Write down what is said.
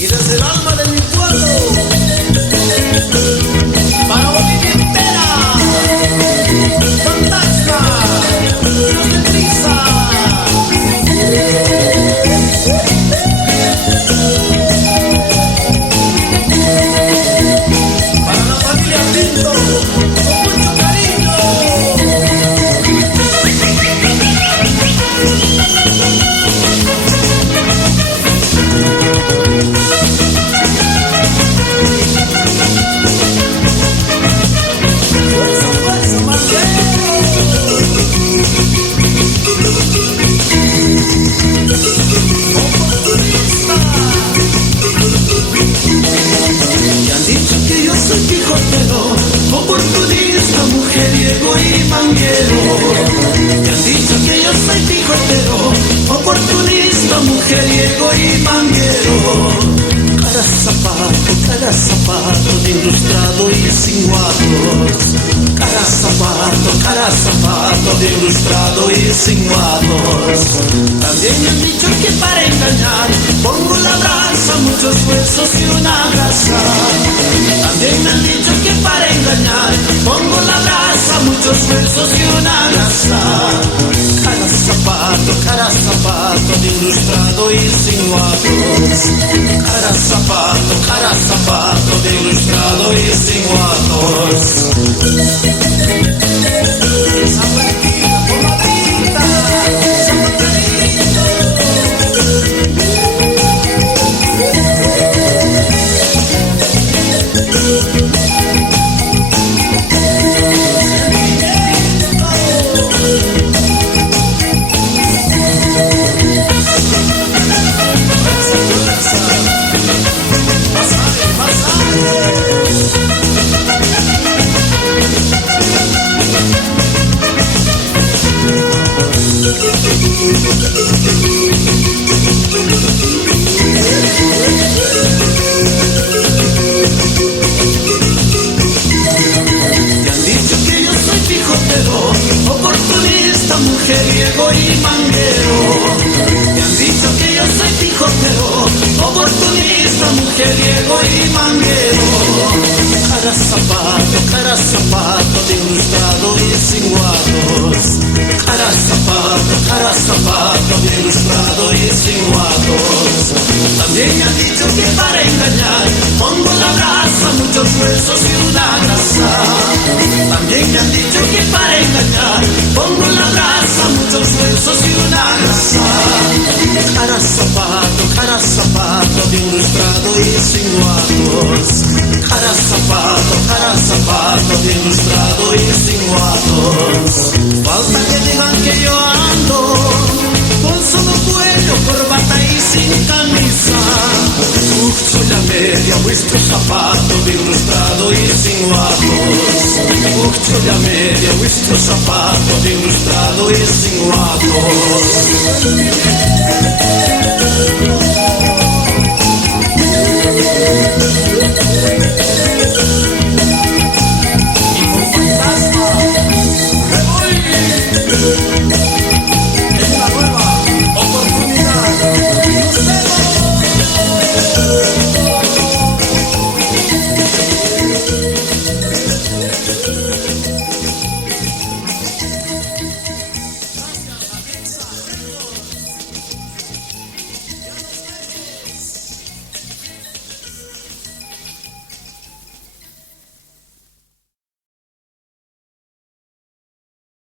y desde el alma de mi pueblo, para Bolivia entera, fantasma, Dios de prisa. Para la familia Pinto, con mucho cariño. Me han dicho que yo soy pijotero, oportunista, mujeriego y manguero. Me han dicho que yo soy pijotero, oportunista, mujeriego y manguero. Cada zapato de ilustrado y sin guatos. Cada zapato de ilustrado y sin guatos. También me han dicho que para engañar pongo la brasa, muchos huesos y una grasa. También me han dicho que para engañar pongo la brasa, muchos huesos y una grasa. Cada zapato de ilustrado y sin guatos. Cada zapato de ilustrado y sin guatos. Zapatina, pomadita, zapaterito. Mujeriego y manguero. Me han dicho que yo soy pijotero, oportunista, mujeriego y manguero. Cada zapato de ilustrado y sin guatos. Cada zapato de ilustrado y sin guatos. También me han dicho que para engañar pongo la brasa, muchos huesos y una grasa. También me han dicho que para engañar pongo la brasa, muchos huesos y una grasa. Cada zapato de ilustrado y sin guatos. Cada zapato de ilustrado y sin guatos. Falta que digan que yo ando con solo cuello, corbata y sin camisa. Chulla media, vuestro zapato de ilustrado y sin guatos. Chulla media, vuestro zapato de ilustrado y sin guatos.